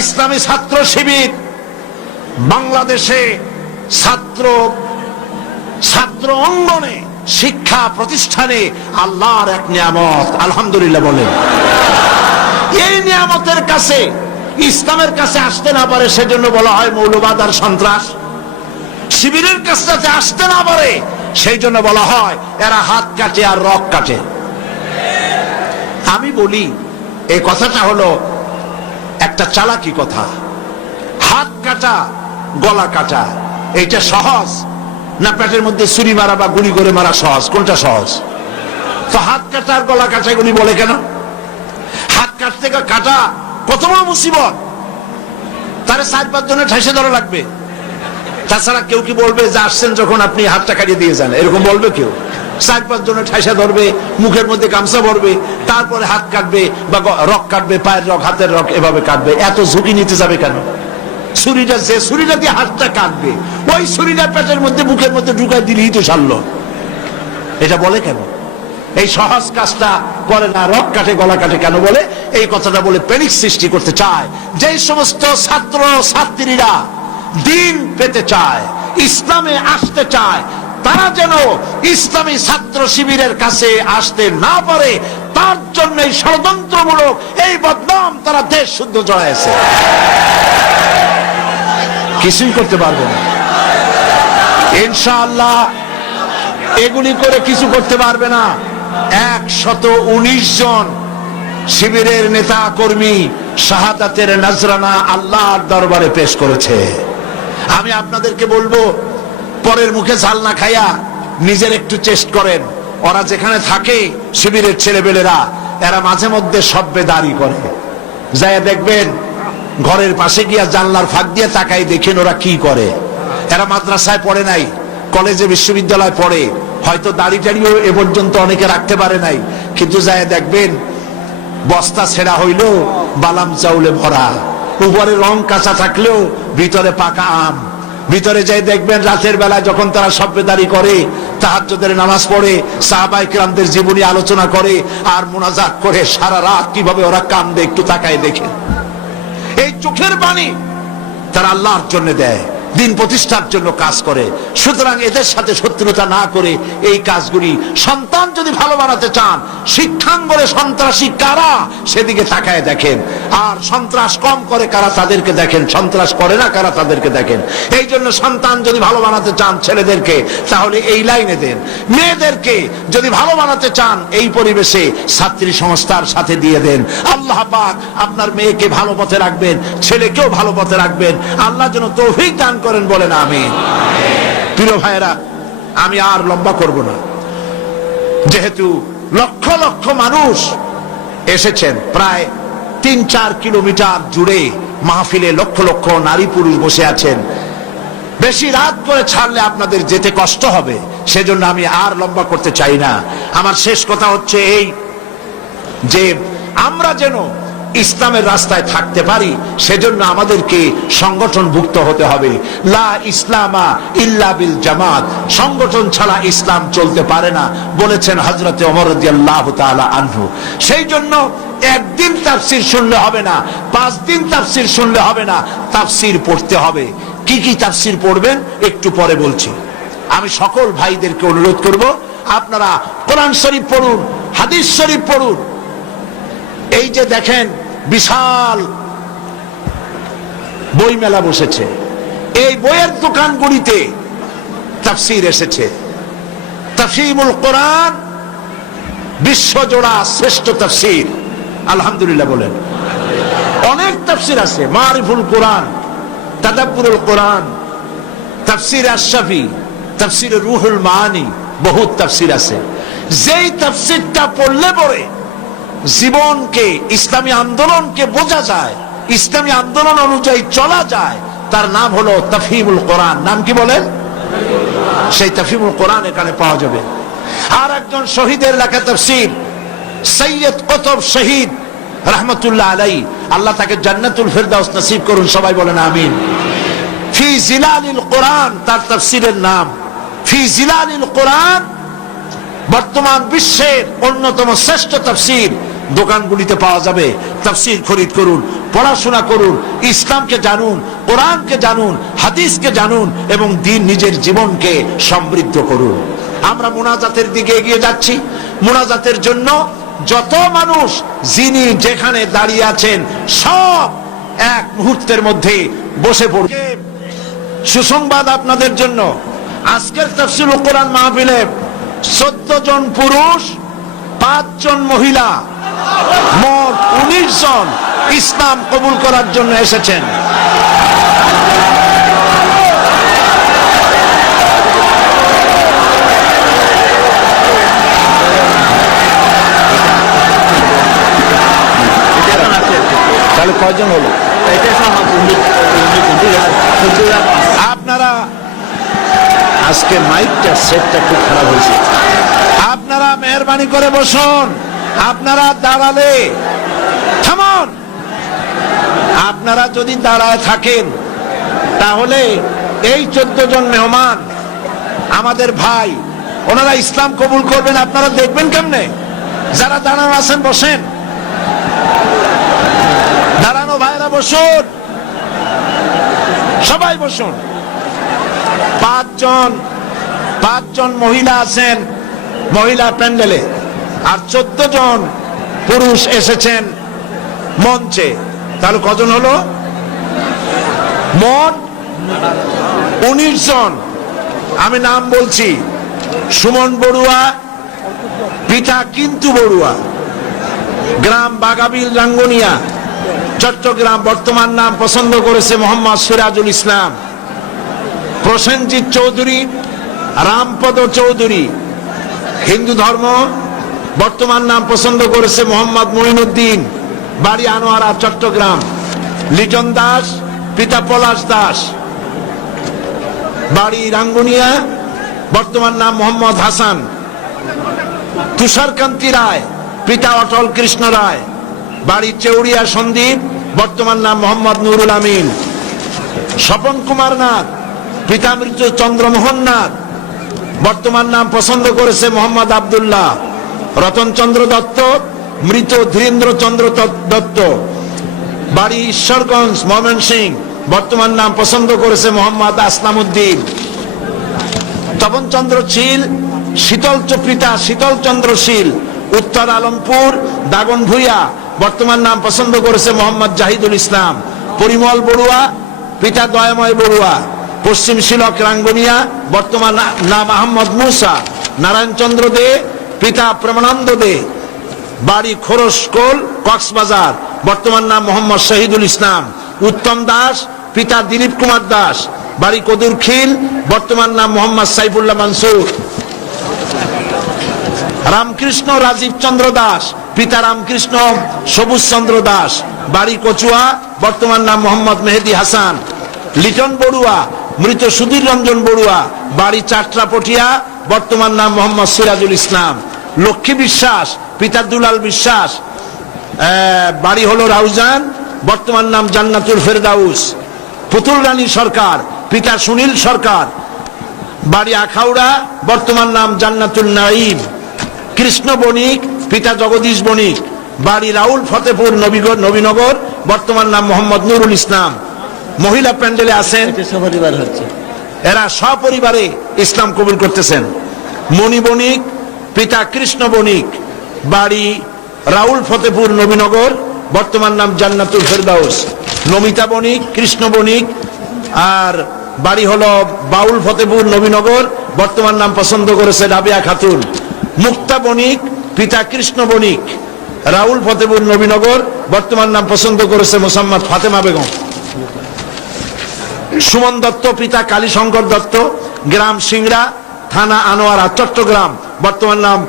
ইসলামী ছাত্র শিবির বাংলাদেশে ছাত্র অঙ্গনে শিক্ষা প্রতিষ্ঠানে আল্লাহর এক নিয়ামত, আলহামদুলিল্লাহ বলেন। এই নিয়ামতের কাছে, ইসলামের কাছে আসতে না পারে সেজন্য বলা হয় মৌলবাদ আর সন্ত্রাস। শিবিরের কাছে আসতে না পারে সেই জন্য বলা হয় এরা হাত কাটে আর রক কাটে। আমি বলি এই কথাটা হলো একটা চালাকি কথা। হাত কাটা গলা কাটা এইটা সহজ না পেটের মধ্যে ছুরি মারা বা গুলি করে মারা সহজ? কোনটা সহজ? তো হাত কাটা আর গলা কাটা গুলি বলে কেন? হাত কাটতে কাটা কত বড় মুসিবত, তারে 4-5 জনের ঠাইসে ধরা লাগবে। তাছাড়া কেউ কি বলবে যে আসছেন যখন আপনি হাতটা কাটিয়ে দিয়ে যান, এরকম বলবে কেউ? 4-5 জনের ঠাইসা ধরবে, মুখের মধ্যে গামছা ভরবে, তারপরে হাত কাটবে বা রক কাটবে, পায়ের রক হাতের রক এভাবে কাটবে। এত ঝুঁকি নিতে যাবে কেন? ছুরিটা, যে ছুরিটা দিয়ে হাতটা কাটবে ওই ছুরিটা পেটের মধ্যে মুখের মধ্যে ঢুকাই দিলেই তো সারলো। এটা বলে কেন? এই সহজ কাজটা করে না, রক কাটে গলা কাটে কেন বলে? এই কথাটা বলে প্যানিক সৃষ্টি করতে চায়। যে সমস্ত ছাত্র ছাত্রীরা দিন পেতে চায়, ইসলামে আসতে চায়, তারা যেন ইসলামী ছাত্র শিবিরের কাছে আসতে না পারে তার জন্য ষড়যন্ত্রমূলক এই বদনাম তারা দেশ শুদ্ধ জড়াইছে। কিছুই করতে পারবে না ইনশাআল্লাহ, এগুলি করে কিছু করতে পারবে না। 119 জন শিবিরের নেতা কর্মী শাহাদাতের নজরানা আল্লাহর দরবারে পেশ করেছে। আমি আপনাদেরকে বলবো পরের মুখে ঝাল না খাইয়া নিজের একটু চেষ্টা করেন। ওরা যেখানে থাকে শিবিরের ছেলেবেলেরা এরা মাঝে মধ্যে সভ্যেদারি করে, যাই দেখবেন ঘরের পাশে গিয়া জানলার ফাঁক দিয়ে তাকাই দেখেন ওরা কি করে। এরা মাদ্রাসায় পড়ে নাই, কলেজে বিশ্ববিদ্যালয় পড়ে, হয়তো দাড়ি টাড়িও এ পর্যন্ত অনেকে রাখতে পারে নাই, কিন্তু যাই দেখবেন বস্তা ছেঁড়া হইলো বালাম চাউলে ভরা, উপরে রং কাঁচা থাকলেও ভিতরে পাকা আম। ভিতরে যাই দেখবেন রাতের বেলায় যখন তারা সভ্যদারি করে, তাহাজ্জুদের নামাজ পড়ে, সাহাবায়ে কেরামদের জীবনী আলোচনা করে আর মুনাজাত করে, সারা রাত কিভাবে ওরা কান্দে একটু তাকায় দেখে। এই চোখের বাণী তারা আল্লাহর জন্য দেয়, দিন প্রতিষ্ঠার জন্য কাজ করে। সুতরাং এদের সাথে শত্রুতা না করে এই কাজগুলি, সন্তান যদি ভালো বানাতে চান, শিক্ষাঙ্গনে সন্ত্রাসী কারা সেদিকে তাকায় দেখেন, আর সন্ত্রাস কম করে কারা তাদেরকে দেখেন, সন্ত্রাস করে না কারা তাদেরকে দেখেন। এই জন্য সন্তান যদি ভালো বানাতে চান ছেলেদেরকে, তাহলে এই লাইনে দেন। মেয়েদেরকে যদি ভালো বানাতে চান এই পরিবেশে ছাত্রী সংস্থার সাথে দিয়ে দেন। আল্লাহ পাক আপনার মেয়েকে ভালো পথে রাখবেন, ছেলেকেও ভালো পথে রাখবেন। আল্লাহ যেন তৌফিক দান করেন, বলেন আমিন। প্রিয় ভাইয়েরা, আমি আর লম্বা করব না, যেহেতু লক্ষ লক্ষ মানুষ এসেছেন, প্রায় 3-4 কিলোমিটার জুড়ে মাহফিলে লক্ষ লক্ষ নারী পুরুষ বসে আছেন। বেশি রাত করে ছাড়লে আপনাদের যেতে কষ্ট হবে, সেজন্য আমি আর লম্বা করতে চাই না। আমার শেষ কথা হচ্ছে এই যে আমরা যেন ইসলামের রাস্তায় থাকতে পারি সেজন্য আমাদেরকে সংগঠনভুক্ত হতে হবে। লা ইসলামা ইল্লা বিল জামাত, সংগঠন ছাড়া ইসলাম চলতে পারে না বলেছেন হযরতে ওমর রাদিয়াল্লাহু তাআলা আনহু। সেই জন্য একদিন তাফসীর শুনলে হবে না, 5 দিন তাফসীর শুনলে হবে না, তাফসীর পড়তে হবে। কি কি তাফসীর পড়বেন একটু পরে বলছি। আমি সকল ভাইদেরকে অনুরোধ করব আপনারা কোরআন শরীফ পড়ুন, হাদিস শরীফ পড়ুন। এই যে দেখেন বিশাল বই মেলা বসেছে, এই বইয়ের দোকানগুলিতে তাফসীর এসেছে। তাফহিমুল কোরআন বিশ্বজোড়া শ্রেষ্ঠ তাফসীর, আলহামদুলিল্লাহ বলেন। অনেক তাফসীর আছে, মারিফুল কোরআন, তাদাব্বুরুল কোরআন, তাফসীর আশ-শাফি, তাফসীর রুহুল মাআনি, বহুত তাফসীর আছে। যেই তাফসীরটা পড়লে পরে জীবনকে, ইসলামী আন্দোলনকে বোঝা যায়, ইসলামী আন্দোলন অনুযায়ী চলা যায়, তার নাম হলো তাফহিমুল কোরআন। নাম কি বলেন? সেই তাফহিমুল কোরআন এখানে পাওয়া যাবে। আর একজন শহীদের লেখা তাফসীর, সৈয়দ কুতুব শহীদ রাহমাতুল্লাহ আলাইহি, আল্লাহ তাকে জান্নাতুল ফেরদাউস নসিব করুন, সবাই বলেন আমিন। ফি জিলালিল কোরআন তার তাফসীরের নাম। ফি জিলালিল কোরআন বর্তমান বিশ্বের অন্যতম শ্রেষ্ঠ তাফসীর দোকানগুলিতে পাওয়া যাবে। তাফসীর খরিদ করুন, পড়াশোনা করুন, ইসলামকে জানুন, কোরআনকে জানুন, হাদিসকে জানুন এবং দিন নিজের জীবনকে সমৃদ্ধ করুন। আমরা মুনাজাতের দিকে এগিয়ে যাচ্ছি। মুনাজাতের জন্য যত মানুষ যিনি যেখানে দাঁড়িয়ে আছেন সব এক মুহূর্তের মধ্যে বসে পড়বে। সুসংবাদ আপনাদের জন্য, আজকের তাফসীরুল কোরআন মাহফিলে 14 জন পুরুষ, 5 জন মহিলা, মোট 19 জন ইসলাম কবুল করার জন্য এসেছেন। তাহলে কয়জন হলো? আপনারা আজকে মাইকটা সেটটা খুব খারাপ হয়েছে, আপনারা মেহরবানি করে বসুন। আপনারা দাঁড়ালে থামুন। আপনারা যদি দাঁড়ায় থাকেন তাহলে এই 14 জন মেহমান আমাদের ভাই, ওনারা ইসলাম কবুল করবেন, আপনারা দেখবেন কেমনে? যারা দাঁড়ানো আছেন বসেন, দাঁড়ানো ভাইরা বসুন, সবাই বসুন। 5 জন মহিলা আছেন মহিলা প্যান্ডেলে, আর 14 জন পুরুষ এসেছেন মঞ্চে। তাহলে কজন হলো? মোট 19 জন। আমি নাম বলছি: সুমন বড়ুয়া, পিতা কিন্তু বড়ুয়া, গ্রাম বাগাবিল রাঙ্গুনিয়া, চট্টগ্রাম। বর্তমান নাম পছন্দ করেছে মোহাম্মদ সিরাজুল ইসলাম। প্রসেনজিৎ চৌধুরী, রামপদ চৌধুরী, হিন্দু ধর্ম। বর্তমান নাম পছন্দ করেছে মোহাম্মদ মঈনুদ্দিন, বাড়ি আনোয়ারা, চট্টগ্রাম। লিটন দাস, পিতা পলাশ দাস, বাড়ি রাঙ্গুনিয়া, বর্তমান নাম মোহাম্মদ হাসান। তুষারকান্তি রায়, পিতা অটল কৃষ্ণ রায়, বাড়ি চেউরিয়া সন্দ্বীপ, বর্তমান নাম মোহাম্মদ নুরুল আমিন। স্বপন কুমার নাথ, পিতা মৃত চন্দ্রমোহন নাথ, বর্তমান নাম পছন্দ করেছে মোহাম্মদ আব্দুল্লাহ। রতন চন্দ্র দত্ত, মৃত ধীরেন্দ্র চন্দ্র দত্ত, বাড়ি ঈশ্বরগঞ্জ, ময়মনসিংহ, বর্তমান নাম পছন্দ করেছে মোহাম্মদ আসলাম উদ্দিন। তপন চন্দ্র শীল, পিতা শীতল চন্দ্র শীল, উত্তর আলমপুর, দাগন ভুইয়া, বর্তমান নাম পছন্দ করেছে মোহাম্মদ জাহিদুল ইসলাম। পরিমল বড়ুয়া, পিতা দয়াময় বড়ুয়া, পশ্চিম শিলক রাঙ্গুনিয়া, বর্তমান নাম আহমদ মুসা। নারায়ণচন্দ্র দে, পিতা প্রেমানন্দ দে, বাড়ি খোরশকোল, কক্সবাজার, বর্তমান নাম মোহাম্মদ শহীদুল ইসলাম। উত্তম দাস, পিতা দিলীপ কুমার দাস, বাড়ি কদুরখিল, বর্তমান নাম মোহাম্মদ সাইফুল্লাহ মানসুর। রামকৃষ্ণ রাজীব চন্দ্র দাস, পিতা রামকৃষ্ণ সবুজ চন্দ্র দাস, বাড়ি কচুয়া, বর্তমান নাম মোহাম্মদ মেহেদি হাসান। লিটন বড়ুয়া, মৃত সুধীর রঞ্জন বড়ুয়া, বাড়ি চাট্রাপটিয়া, বর্তমান নাম মোহাম্মদ সিরাজুল ইসলাম। লক্ষ্মী বিশ্বাস, পিতা দুলাল বিশ্বাস, বাড়ি হলো রাউজান, বর্তমান নাম জান্নাতুল ফেরদাউস। পুতুল রানী সরকার, পিতা সুনীল সরকার, বাড়ি আখাউড়া, বর্তমান নাম জান্নাতুল নাঈম। কৃষ্ণ বণিক, পিতা জগদীশ বণিক, বাড়ি রাউল ফতেপুর নবীনগর, বর্তমান নাম মোহাম্মদ নুরুল ইসলাম। মহিলা প্যান্ডেলে আছেন, এরা সপরিবারে ইসলাম কবুল করতেছেন। মণি বণিক, পিতা কৃষ্ণ বণিক, বাড়ি রাউল ফতেপুর নবীনগর, বর্তমান নাম জান্নাতুল ফেরদাউস। নমিতা বণিক, কৃষ্ণ বণিক, আর বাড়ি হলো বাউল ফতেপুর নবীনগর, বর্তমান নাম পছন্দ করেছে রাবিয়া খাতুন। মুক্তা বণিক, পিতা কৃষ্ণ বণিক, রাউল ফতেপুর নবীনগর, বর্তমান নাম পছন্দ করেছে মোসাম্মদ ফাতেমা বেগম। সুমন দত্ত, পিতা কালীশঙ্কর দত্ত, গ্রাম সিংড়া, থানা আনোয়ারা, চট্টগ্রাম, বর্তমান নাম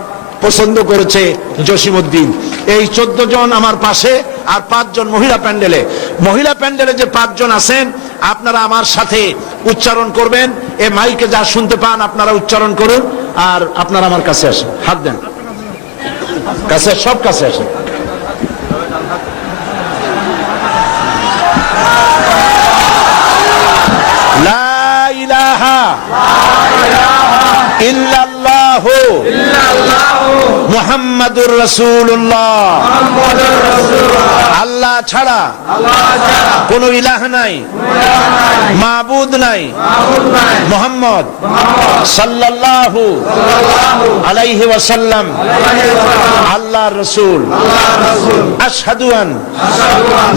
পছন্দ করেছে জসিমউদ্দিন। এই 14 জন আমার পাশে, আর 5 জন মহিলা প্যান্ডেলে। মহিলা প্যান্ডেলে যে 5 জন আছেন, আপনারা আমার সাথে উচ্চারণ করবেন। এ মাইকে যা শুনতে পান আপনারা উচ্চারণ করুন, আর আপনারা আমার কাছে আসেন, হাত দেন, কাছে, সব কাছে আসেন। লা ইলাহা ইল্লাল্লাহু মুহাম্মাদুর রাসূলুল্লাহ। আল্লাহ ছাড়া কোনো ইলাহ নাই, মাবুদ নাই। মুহাম্মদ সাল্লাল্লাহু আলাইহি ওয়াসাল্লাম আল্লাহর রাসূল। আশহাদু আন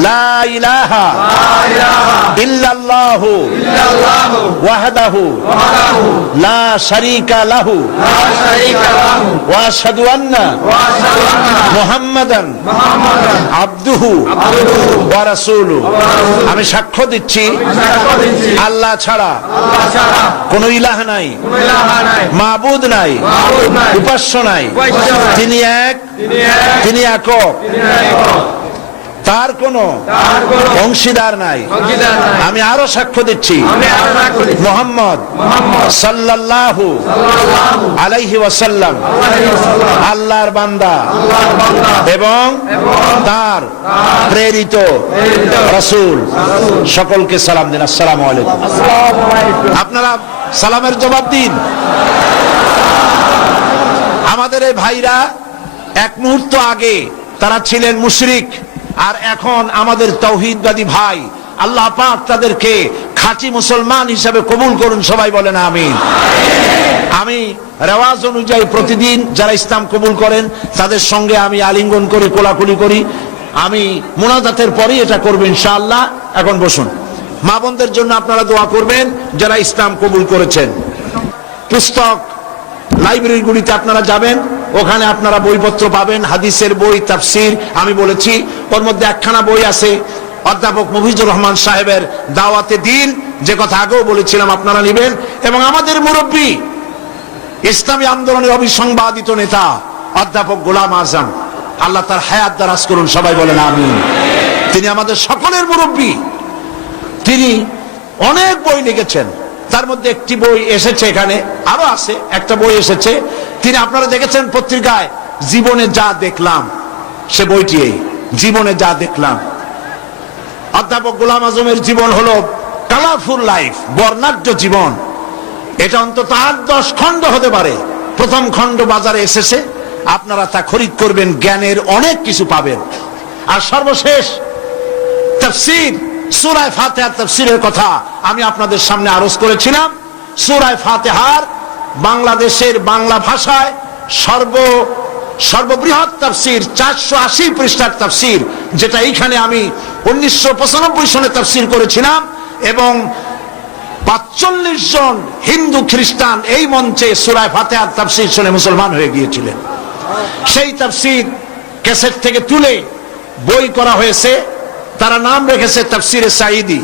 লা ইলাহা ইল্লাল্লাহু ওয়াহদাহু লা শারীকা লাহু ওয়া আশহাদু আন্না মুহাম্মাদান আবদুহু ওয়া রাসূলুহু। আমি সাক্ষ্য দিচ্ছি আল্লাহ ছাড়া কোন ইলাহ নাই, মাবুদ নাই, উপাস্য নাই। তিনি এক, তিনি একক, তার কোনো অংশীদার নাই। আমি আরো সাক্ষ্য দিচ্ছি মুহাম্মদ সাল্লাল্লাহু আলাইহি ওয়াসাল্লাম আল্লাহর বান্দা এবং তার প্রেরিত রাসূল। সকলকে সালাম দিন, আসসালামু আলাইকুম। আপনারা সালামের জবাব দিন। আমাদের এই ভাইরা এক মুহূর্ত আগে তারা ছিলেন মুশরিক, আর এখন আমাদের তাওহীদবাদী ভাই। আল্লাহ পাক তাদেরকে খাঁটি মুসলমান হিসেবে কবুল করুন, সবাই বলেন আমিন। আমি রেওয়াজ অনুযায়ী প্রতিদিন যারা ইসলাম কবুল করেন তাদের সঙ্গে আমি আলিঙ্গন করি, কোলাকুলি করি। আমি মুনাজাতের পরেই এটা করব ইনশাআল্লাহ। এখন বসুন। মা বোনদের জন্য আপনারা দোয়া করবেন যারা ইসলাম কবুল করেছেন। পুস্তক লাইব্রেরিগুলিতে আপনারা যাবেন, ওখানে আপনারা বইপত্র পাবেন, হাদিসের বই, তাফসীর। আমি বলেছি ওর মধ্যে একখানা বই আছে অধ্যাপক মফিজুর রহমান সাহেবের দাওয়াতে দ্বীন, যে কথা আগেও বলেছিলাম আপনারা নেবেন। এবং আমাদের মুরব্বী, ইসলামী আন্দোলনের অবিসংবাদিত নেতা অধ্যাপক গোলাম আজম, আল্লাহ তার হায়াত দারাজ করুন, সবাই বলেন আমিন। তিনি আমাদের সকলের মুরব্বী। তিনি অনেক বই লিখেছেন, তার মধ্যে একটি বই এসেছে, এখানে আরো আছে, একটা বই এসেছে। তিনি আপনারা দেখেছেন পত্রিকায়, জীবনে যা দেখলাম, সে বইটি এই জীবনে যা দেখলাম। অধ্যাপক গোলাম আজমের জীবন হলো কালারফুল লাইফ, বর্ণাঢ্য জীবন। এটা অন্তত 8-10 খণ্ড হতে পারে। প্রথম খণ্ড বাজারে এসেছে, আপনারা তা খরিদ করবেন, জ্ঞানের অনেক কিছু পাবেন। আর সর্বশেষ তাফসীর সূরা ফাতিহার তাফসীরের কথা আমি আপনাদের সামনে আরজ করেছিলাম। সূরা ফাতিহার বাংলাদেশের বাংলা ভাষায় সর্ববৃহৎ তাফসীর, 480 পৃষ্ঠার তাফসীর, যেটা এইখানে আমি 1995 সনে তাফসীর করেছিলাম। এবং 45 জন হিন্দু খ্রিস্টান এই মঞ্চে সূরা ফাতিহার তাফসীর শুনে মুসলমান হয়ে গিয়েছিলেন। সেই তাফসীর ক্যাসেট থেকে তুলে বই করা হয়েছে, তারা নাম রেখেছে তাফসীরে সাঈদী।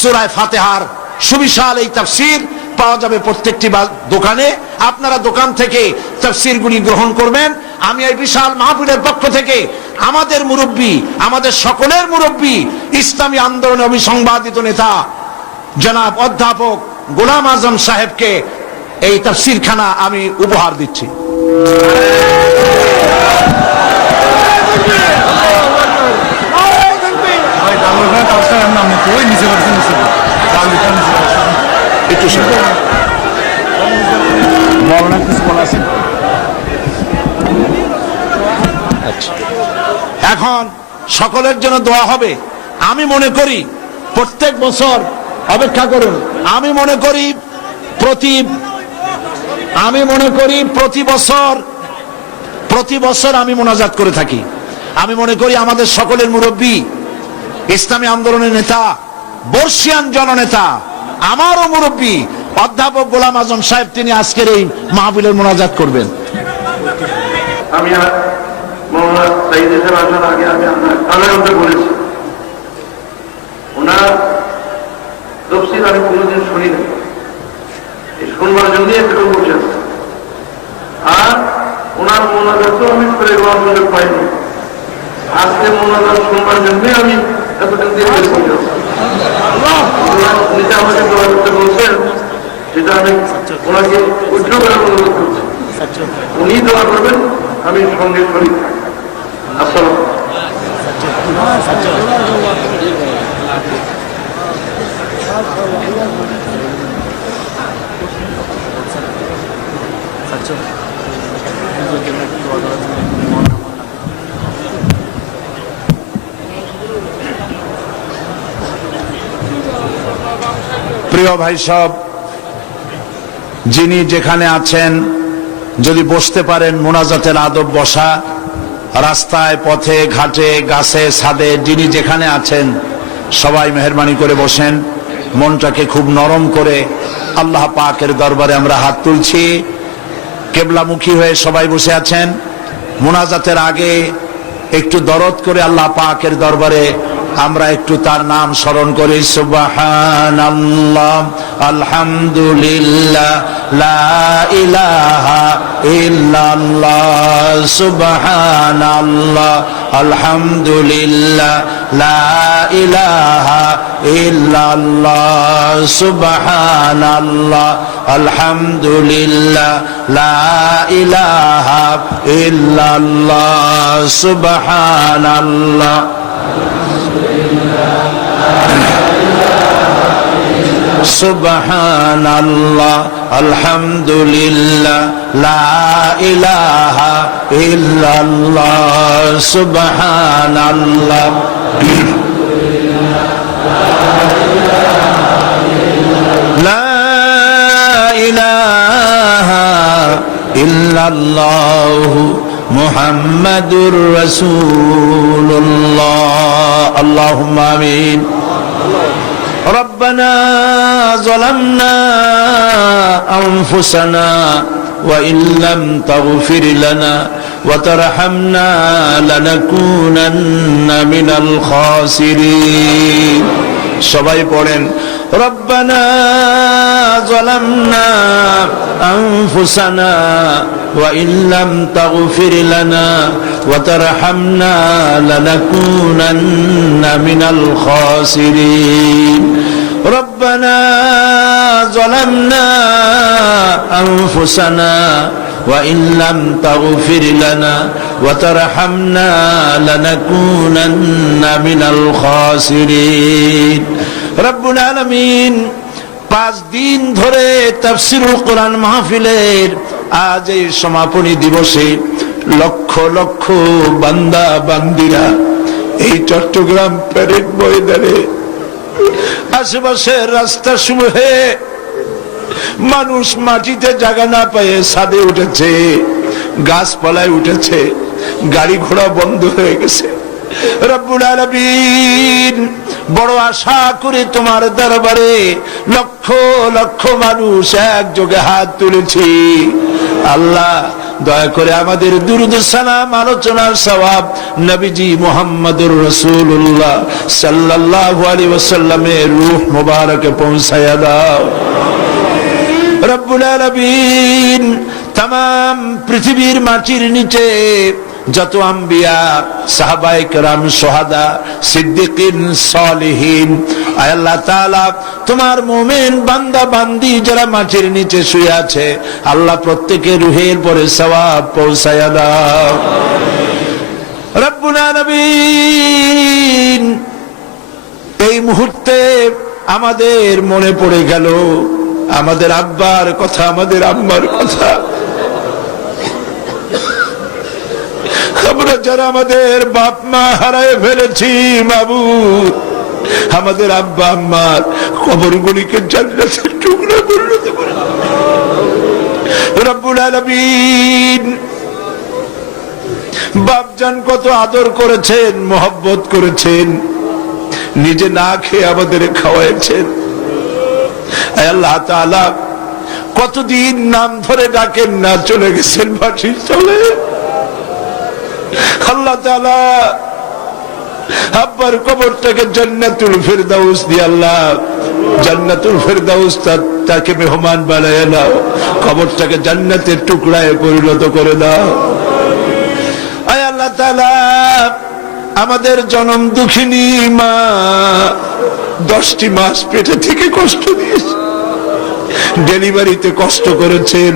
সূরা ফাতিহার সুবিশাল এই তাফসীর পাওয়া যাবে প্রত্যেকটি দোকানে। আপনারা দোকান থেকে তাফসীরগুলি গ্রহণ করবেন। আমি এই বিশাল মাহফিলের পক্ষ থেকে আমাদের মুরব্বী, আমাদের সকলের মুরব্বী, ইসলামী আন্দোলনের অবিসংবাদিত নেতা জনাব অধ্যাপক গোলাম আজম সাহেবকে এই তাফসীরখানা আমি উপহার দিচ্ছি। এখন সকলের জন্য দোয়া হবে। আমি মনে করি প্রত্যেক বছর, অপেক্ষা করুন, আমি মনে করি প্রতি বছর আমি মোনাজাত করে থাকি। আমি মনে করি আমাদের সকলের মুরব্বী, ইসলামী আন্দোলনের নেতা, বর্ষিয়ান জননেতা, আমারও মুরব্বী অধ্যাপক গোলাম আজম সাহেব, তিনি আজকের এই মাহফিলের মোনাজাত করবেন। আমি মৌলানা সাইদ সাহেব আসার আগে আমি আপনার বলেছি, ওনার তফসির আমি কোনোদিন শুনি না, শুনবার জন্যই এতটুকু বসে আছে। আর ওনার মোনাজাতও আমি করে সুযোগ পাইনি। আজকে মোনাজাত শুনবার জন্যই আমি এতটুকু দিয়ে বসে আছি। নিজে আমাকে দোয়া করতে বলছেন, সেটা আমি ওনাকে উজ্জ্ব করার অনুরোধ করছি। উনি দোয়া করবেন, আমি সঙ্গে শরীর থাকি। আসসালাম। প্রিয় ভাই সব, যিনি যেখানে আছেন যদি বসতে পারেন, মোনাজাতের আদব বসা, রাস্তায় পথে ঘাটে গাছে ছাদে যিনি যেখানে আছেন সবাই মেহেরবানি করে বসেন। মনটাকে খুব নরম করে আল্লাহ পাকের দরবারে আমরা হাত তুলছি। কেবলামুখী হয়ে সবাই বসে আছেন। মোনাজাতের আগে একটু দরদ করে আল্লাহ পাকের দরবারে আমরা একটু তার নাম স্মরণ করি। সুবহানাল্লাহ, আলহামদুলিল্লাহ, লা ইলাহা ইল্লাল্লাহ, সুবহানাল্লাহ, আলহামদুলিল্লাহ, লা ইলাহা ইল্লাল্লাহ, সুবহানাল্লাহ, আলহামদুলিল্লাহ, লা ইলাহা ইল্লাল্লাহ, সুবহানাল্লাহ। সুবহানাল্লাহ, আলহামদুলিল্লাহ, লা ইলাহা ইল্লাল্লাহ, সুবহানাল্লাহ। লা ইলাহা ইল্লাল্লাহ মুহাম্মাদুর রাসূলুল্লাহ। আল্লাহুম্মা আমিন। ربنا ظلمنا أنفسنا وإن لم تغفر لنا وترحمنا لنكونن من الخاسرين। সবাই পড়েন ربنا ظلمنا أنفسنا وإن لم تغفر لنا وترحمنا لنكونن من الخاسرين ربنا ظلمنا أنفسنا وإن لم تغفر لنا وترحمنا لنكونن من الخاسرين রব্বুল আলামিন 5 দিন ধরে তাফসীরুল কোরআন মাহফিলের আজ এই সমাপনী দিবসে লক্ষ লক্ষ বান্দা বান্দিরা এই চট্টগ্রাম প্যারেড ময়দানে আশেপাশের রাস্তা সমূহে মানুষ মাটিতে জায়গা না পেয়ে ছাদে উঠেছে, গাছপালায় উঠেছে, গাড়ি ঘোড়া বন্ধ হয়ে গেছে। রব্বুল আলামিন বড় আশা করে তোমার দরবারে লক্ষ লক্ষ মানুষ একযোগে হাত তুলেছি। আল্লাহ দয়া করে আমাদের দুরূদ সালাম আলোচনার সওয়াব নবীজি মুহাম্মদুর রাসূলুল্লাহ সাল্লাল্লাহু আলাইহি ওয়াসাল্লামের রূহ মুবারকে পৌঁছায়া দাও। রব্বুল আলামিন तमाम পৃথিবীর মাটির নিচে যত আম্বিয়া, সাহাবায়ে কেরাম, সুহাদা, সিদ্দিকিন, সালিহিন, আল্লাহ তাআলা তোমার মুমিন বান্দা বান্দি যারা মাটির নিচে শুয়ে আছে, আল্লাহ প্রত্যেকের রুহের পরে সওয়াব পৌঁছায়া দাও। রব্বুল আলামিন এই মুহূর্তে আমাদের মনে পড়ে গেল আমাদের আব্বার কথা, আমাদের আম্মার কথা। আমরা যারা আমাদের বাপ মা হারায় ফেলেছি, মাবুদ আমাদের আব্বা আম্মার কবরগুলিকে জান্নাতের টুকরা পরিণত করে দাও। রব্বুল আলামিন বাপজান কত আদর করেছেন, মহব্বত করেছেন, নিজে না খেয়ে আমাদের খাওয়াইছেন। আল্লাহ তাআলা কতদিন নাম ধরে ডাকেন না, চলে গেছেন মাটির তলে। আল্লাহ তাআলা আব্বার কবরটাকে জান্নাতুল ফিরদাউস দিয়ে আল্লাহ জান্নাতুল ফিরদাউস তাকে মেহমান বানায় দাও, কবরটাকে জান্নাতের টুকরায় পরিণত করে দাও। আয় আল্লাহ তাআলা আমাদের জনম দুঃখিনী মা 10টি মাস পেটে থেকে কষ্ট দিয়েছে, ডেলিভারিতে কষ্ট করেছেন,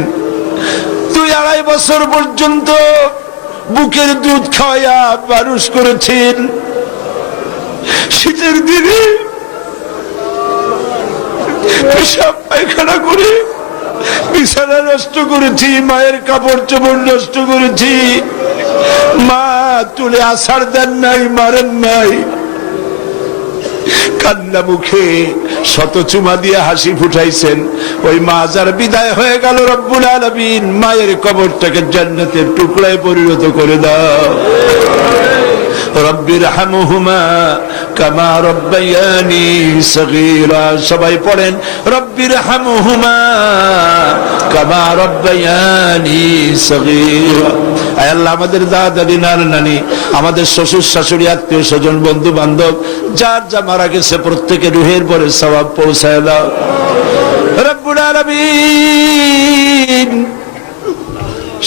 2-2.5 বছর পর্যন্ত বুকের দুধ খাওয়াইয়া মানুষ করেছেন। শীতের দিনে পেশাব পায়খানা করে বিছানা নষ্ট করেছি, মায়ের কাপড় চোপড় নষ্ট করেছি, মা তুলে আছাড় দেন নাই, মারেন নাই। কান্না মুখে শত চুমা দিয়ে হাসি ফুটাইছেন। ওই মা যার বিদায় হয়ে গেল, রব্বুল আলামিন মায়ের কবরটাকে জান্নাতের টুকরায় পরিণত করে দাও। রব্বির হামহুমা কামা রব্বায়ানি সগীরা। সবাই পড়েন, রব্বির হামহুমা কামা রব্বায়ানি সগীরা। আয় আল্লাহ, আমাদের দাদা দাদি, নানা নানি, আমাদের শ্বশুর শাশুড়ি, আত্মীয় স্বজন, বন্ধু বান্ধব, যার যা মারা গেছে প্রত্যেকের রুহের পরে সওয়াব পৌঁছায় দাও রব্বুল আলামিন।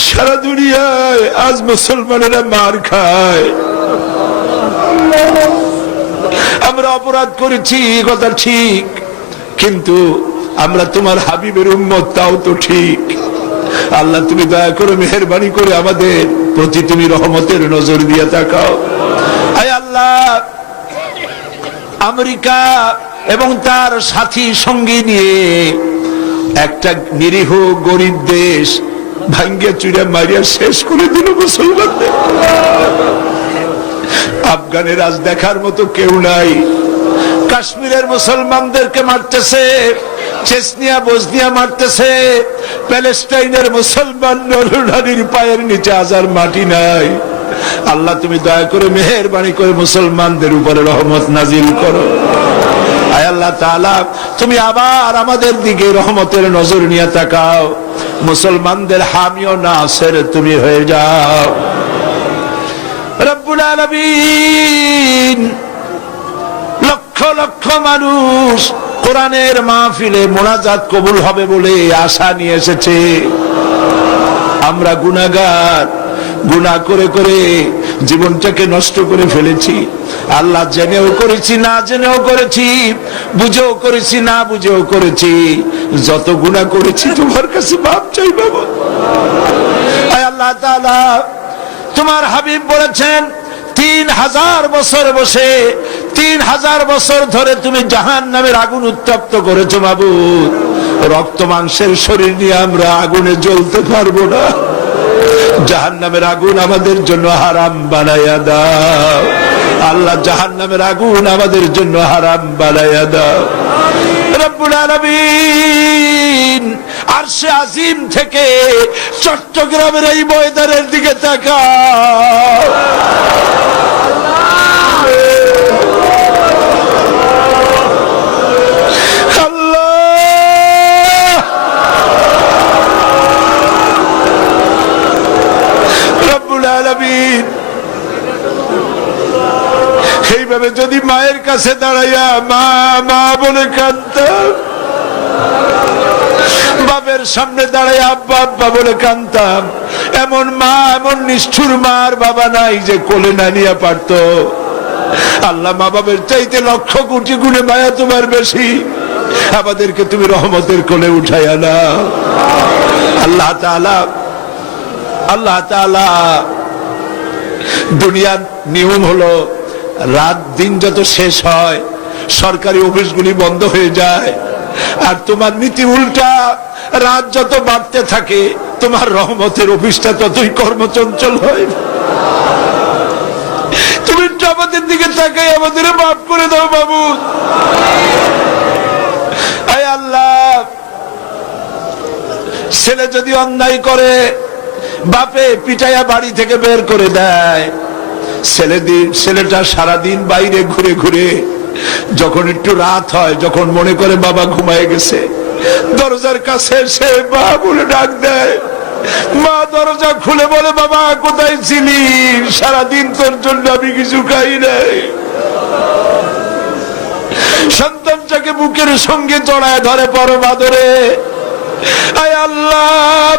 সারা দুনিয়ায় আজ মুসলমানেরা মার খায়। আমরা অপরাধ করেছি, কথা ঠিক, কিন্তু আমরা তোমার হাবিবের উম্মত, তাও তো ঠিক। আল্লাহ, তুমি দয়া করে মেহেরবানি করে আমাদের প্রতি তুমি রহমতের নজর দিয়ে তাকাও। আয় আল্লাহ, আমেরিকা এবং তার সাথী সঙ্গী নিয়ে একটা নিরীহ গরিব দেশ ভাঙ্গিয়া চুরিয়া মারিয়া শেষ করে দিল মুসলমানদের। আফগানের আজ দেখার মতো কেউ নাই। কাশ্মীরের মুসলমানদেরকে মারতেছে, চেচনিয়া বসনিয়া মারতেছে, প্যালেস্টাইনের মুসলমান নরনারীর পায়ের নিচে আজার মাটি নাই। আল্লাহ, তুমি দয়া করে মেহেরবানি করে মুসলমানদের উপরে রহমত নাজিল করো। আয় আল্লাহ তাআলা, তুমি আবার আমাদের দিকে রহমতের নজর নিয়ে তাকাও। মুসলমানদের হামি ও নাসির তুমি হয়ে যাও রব্বুল আলামিন। লক্ষ লক্ষ মানুষ কোরআনের মাহফিলে মোনাজাত কবুল হবে বলে আশা নিয়ে এসেছে। আমরা গুনাহগার, গুনাহ করে করে জীবনটাকে নষ্ট করে ফেলেছি। আল্লাহ, জেনেও করেছি, না জেনেও করেছি, বুঝেও করেছি, না বুঝেও করেছি। যত গুনাহ করেছি তোমার কাছে মাপ চাই বাবা। আয় আল্লাহ তাআলা, তোমার হাবিব বলেছেন 3000 বছর বসে 3000 বছর ধরে তুমি জাহান্নামের আগুন উত্তপ্ত করেছো মাবুদ। রক্ত মাংসের শরীর নিয়ে আমরা আগুনে জ্বলতে পারবো না। জাহান্নামের আগুন আমাদের জন্য হারাম বানাইয়া দাও আল্লাহ, জাহান্নামের আগুন আমাদের জন্য হারাম বানাইয়া দাও রব্বুল আলামিন। আরশে আজিম থেকে চট্টগ্রামের এই ময়দানের দিকে তাকাও। এইভাবে যদি মায়ের কাছে দাঁড়াইয়া মা মা বলে কাঁদতাম, বাপের সামনে দাঁড়াইয়া আব্বা আব্বা বলে কাঁদতাম, এমন মা, এমন নিষ্ঠুর মার বাবা নাই যে কোলে না নিয়ে পারত। আল্লাহ, মা বাবার চাইতে লক্ষ কোটি গুণে মায়া তোমার বেশি। আমাদেরকে তুমি রহমতের কোলে উঠাইয়া নাও আল্লাহ তাআলা। আল্লাহ তাআলা, দুনিয়ার নিয়ম হলো রাত দিন যত শেষ হয় সরকারি অফিসগুলি বন্ধ হয়ে যায়, আর তোমার নীতি উল্টা। রাত যত বাড়তে থাকে তোমার রহমতের অফিসটা ততই কর্মচঞ্চল হয়। তুমি আমাদের দিকে তাকাই আমাদের মাফ করে দাও বাবু। আয় আল্লাহ, ছেলে যদি অন্যায় করে বাপে পিটাইয়া বাড়ি থেকে বের করে দেয়, ছেলেটা সারাদিন বাইরে ঘুরে ঘুরে যখন একটু রাত হয়, যখন মনে করে বাবা ঘুমায় গেছে, দরজার কাছে এসে মা বলে ডাক দেয়। মা দরজা খুলে বলে, বাবা কোথায় ছিলি? সারাদিন তোর জন্য আমি কিছু খাই নাই। সন্তানটাকে বুকের সঙ্গে জড়ায় ধরে পরম আদরে। আয় আল্লাহ,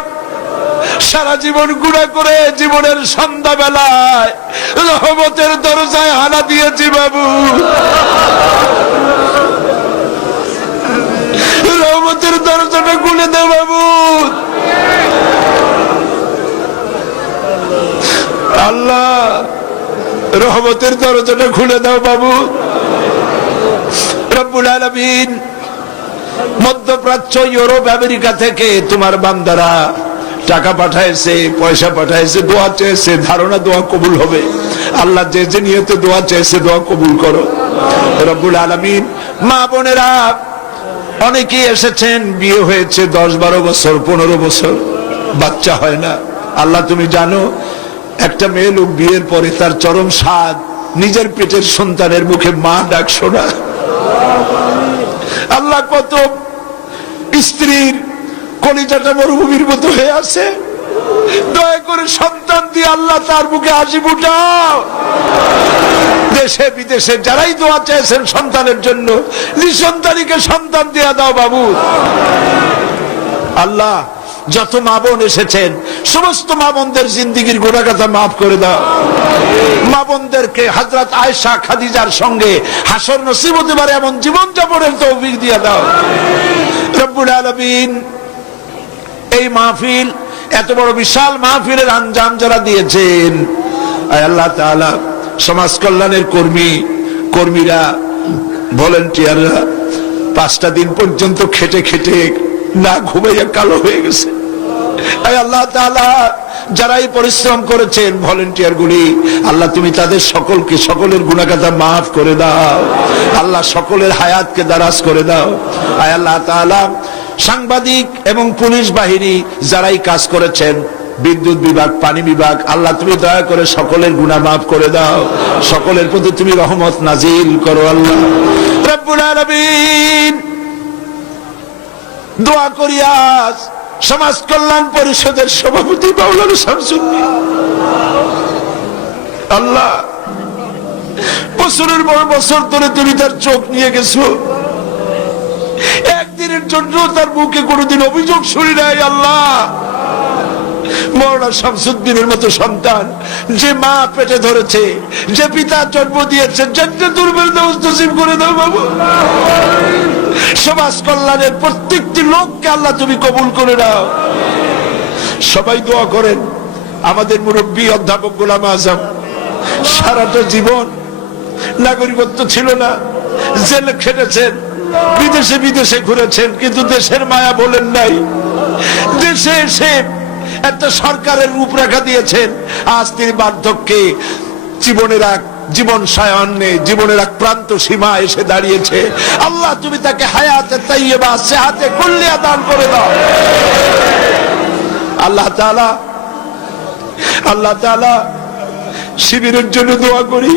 সারা জীবন গুনাহ করে জীবনের সন্ধ্যা বেলায় রহমতের দরজায় হানা দিয়েছি বাবু। রহমতের দরজাটা খুলে দাও বাবু। আল্লাহ, রহমতের দরজাটা খুলে দাও বাবু। রব্বুল আলামিন, মধ্যপ্রাচ্য, ইউরোপ, আমেরিকা থেকে তোমার বান্দারা টাকা পাঠাইছে, পয়সা পাঠাইছে, দোয়া চেয়েছে, ধারণা দোয়া কবুল হবে। আল্লাহ যে যে নিয়তে দোয়া চেয়েছে দোয়া কবুল করো রব্বুল আলামিন। মা বোনেরা অনেকেই এসেছেন, বিয়ে হয়েছে 10-12 বছর, 15 বছর, বাচ্চা হয় না। আল্লাহ তুমি জানো, একটা মেয়ে লোক বিয়ের পরে তার চরম স্বাদ নিজের পেটের সন্তানের মুখে মা ডাক শোনা। আল্লাহ কত স্ত্রীর কলিজাটা মরুভূমির মতো হয়ে আছে, দয়া করে সন্তান দিয়ে আল্লাহ তার মুখে হাসি ফুটাও। দেশে বিদেশে যারাই দোয়া চেয়েছেন সন্তানের জন্য, নিঃসন্তানীকে সন্তান দিয়ে দাও বাবু। আল্লাহ যত মা বোন এসেছেন সমস্ত মা বোনদের জিন্দিগির গুনাহগাথা মাফ করে দাও। মা বোনদেরকে হযরত আয়েশা খাদিজার সঙ্গে হাসর নসিব হতে পারে এমন জীবন যাপনের তৌফিক দিয়ে দাও রব্বুল আলামিন। এই মাহফিল, এত বড় বিশাল মাহফিলের আঞ্জাম যারা দিয়েছেন, আয় আল্লাহ তাআলা, সমাজ কল্যাণের কর্মীরা, ভলেন্টিয়াররা 5টা দিন পর্যন্ত খেটে খেটে না ঘুমাইয়া কালো হয়ে গেছে। আয় আল্লাহ তাআলা, যারা এই পরিশ্রম করেছেন ভলেন্টিয়ার গুলি, আল্লাহ তুমি তাদের সকলের গুনাহগাথা মাফ করে দাও। আল্লাহ সকলের হায়াতকে দারাজ করে দাও। আয় আল্লাহ তাআলা, সাংবাদিক এবং পুলিশ বাহিনী যারাই কাজ করেছেন, বিদ্যুৎ বিভাগ, পানি বিভাগ, আল্লাহ তুমি দয়া করে সকলের গুনাহ মাফ করে দাও। সকলের প্রতি তুমি রহমত নাজিল করো আল্লাহ রব্বুল আলামিন। দোয়া করি আজ সমাজ কল্যাণ পরিষদের সভাপতি মাওলানা শামসুদ্দিন, আল্লাহ বছরের পর বছর ধরে তুমি তার চোখ নিয়ে গেছো, একদিনের জন্য তার মুখে কোনোদিন অভিযোগ শুনি নাই। আল্লাহ মাওলানা শামসুদ্দিনের মতো সন্তান, যে মা পেটে ধরেছে, যে পিতা জন্ম দিয়েছে, জান্নাতুল ফেরদাউস নসিব করে দাও বাবু। সমাজ কল্যাণের প্রত্যেকটি লোককে আল্লাহ তুমি কবুল করে নাও। সবাই দোয়া করেন। আমাদের মুরব্বী অধ্যাপক গোলাম আজম সারাটা জীবন নাগরিকত্ব ছিল না, জেলে খেটেছেন, বিদেশে ঘুরেছেন, কিন্তু দেশের মায়া বলেন নাই। দেশে এসে একটা সরকারের রূপরেখা দিয়েছেন। আজ তিনি বার্ধক্যে জীবন সায়ান্নে জীবনের এক প্রান্ত সীমা এসে দাঁড়িয়েছে। আল্লাহ তুমি তাকে হায়াতে তাইয়্যিবা, সেহাতে কুল্লিয়া দান করে দাও। আল্লাহ তাআলা শিবিরের জন্য দোয়া করি।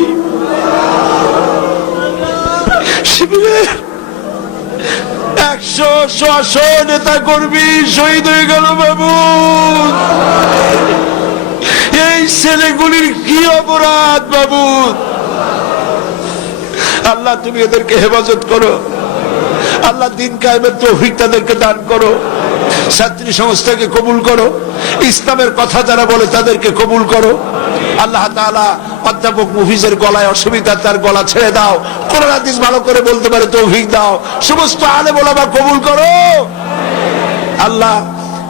শিবিরের 100 নেতা কর্মী শহীদ হয়ে গেল বাবু। এই ছেলেগুলির কি অপরাধ বাবু? আল্লাহ তুমি এদেরকে হেফাজত করো। আল্লাহ দিন কায়েমের তৌফিক তাদেরকে দান করো। ছাত্রী সংস্থাকে কবুল করো। ইসলামের কথা যারা বলে তাদেরকে কবুল করো। আল্লাহ তাআলা অধ্যাপক মুফিজের গলায় অসুবিধা, তার গলা ছেড়ে দাও। কোরআন হাদিস ভালো করে বলতে পারে তৌফিক দাও। সমস্ত আলেম ওলামা কবুল করো। আল্লাহ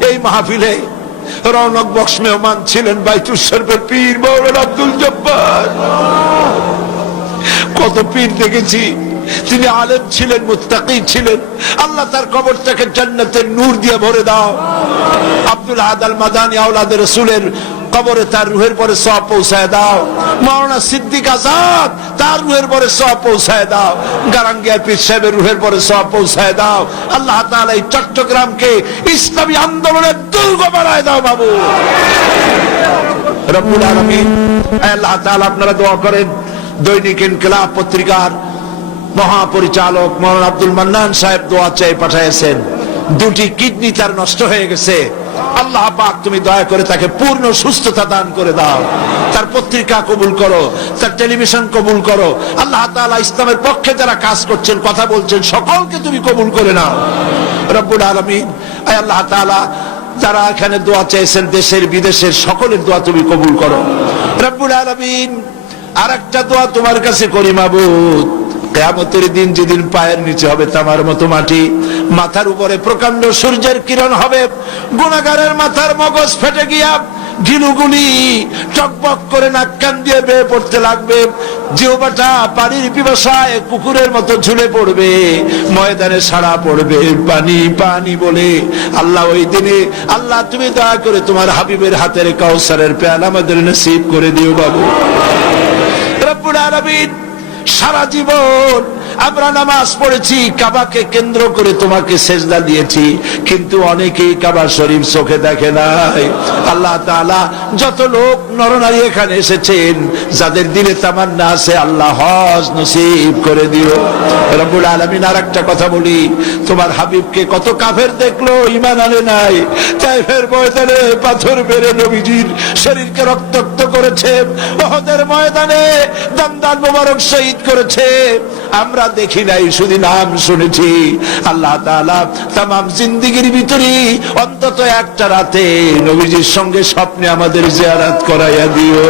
এই মাহফিলে রৌনক বক্স মেহমান ছিলেন বাইতুল শরীফের পীর মাওলানা আব্দুল জব্বার। কত পীর দেখেছি, তিনি আলেম ছিলেন, মুত্তাকি ছিলেন। আল্লাহ তার কবরটাকে জান্নাতের নূর দিয়ে ভরে দাও। আব্দুল আহাদ আল মাদানী আওলাদে রাসূলের কবরে তার রূহের পরে সওয়াব পৌঁছায় দাও। মাওলানা সিদ্দিক আজাদ, তার রূহের পরে সওয়াব পৌঁছায় দাও। গারাঙ্গিয়া পীর সাহেবের রূহের পরে সওয়াব পৌঁছায় দাও। আল্লাহ তাআলা এই চট্টগ্রামকে ইসলামী আন্দোলনের দুর্গ বানায় দাও বাবু রব্বুল আলামিন। আল্লাহ তাআলা আপনারা দোয়া করেন। দৈনিক ইনকিলাব পত্রিকার মহাপরিচালক মাওলানা আব্দুল মান্নান সাহেব দোয়া চেয়ে পাঠিয়েছেন। 2টি কিডনি তার নষ্ট হয়ে গেছে। আল্লাহ পাক তুমি দয়া করে তাকে পূর্ণ সুস্থতা দান করে দাও। তার পত্রিকা কবুল করো, তার টেলিভিশন কবুল করো। আল্লাহ তাআলা ইসলামের পক্ষে যারা কাজ করছেন, কথা বলছেন, সকলকে তুমি কবুল করে নাও রব্বুল আলামিন। আয় আল্লাহ তাআলা, যারা এখানে দোয়া চেয়েছেন দেশের বিদেশের সকলের দোয়া তুমি কবুল করো রব্বুল আলামিন। আরেকটা দোয়া তোমার কাছে করি মাবুদ, কিয়ামতের দিন যেদিন পায়ের নিচে হবে তামার মতো মাটি, মাথার উপরে প্রকাণ্ড সূর্যের কিরণ হবে, গুনাহগারের মাথার মগজ ফেটে গিয়া গিলুগুলি টকবক করে নাক কান দিয়ে বেয়ে পড়তে লাগবে, জিহ্বাটা পানির পিপাসায় কুকুরের মতো ঝুলে পড়বে, ময়দানে সাড়া পড়বে পানি পানি বলে। আল্লাহ ওই দিনে, আল্লাহ তুমি দয়া করে তোমার হাবিবের হাতের কাউসারের পেয়ালা আমাদের নসিব করে দিও বাবু রব্বুল আলামিন। সারা জীবন আমরা নামাজ পড়েছি, কাবাকে কেন্দ্র করে তোমাকে সেজদা দিয়েছি, কিন্তু অনেকেই কাবা শরীফ চোখে দেখে নাই। আল্লাহ তাআলা যত লোক নরনারী এখানে এসেছেন, যাদের দিলে তামান্না আছে, আল্লাহ হজ নসিব করে দিও রব্বুল আলামিন। আর একটা কথা বলি, তোমার হাবিবকে কত কাফের দেখলো, ঈমান আনে নাই। তাইফের ময়দানে পাথর মেরে নবীজির শরীরকে রক্তাক্ত করেছে, উহুদের ময়দানে দমদার মোবারক শহীদ করেছে, আমরা দেখি নাই, শুধু নাম শুনেছি। আল্লাহ তাআলা তামাম জিন্দেগির ভিতরে অন্তত একটা রাতে নবীজির সঙ্গে স্বপ্নে আমাদের জিয়ারত করাইয়া দিও।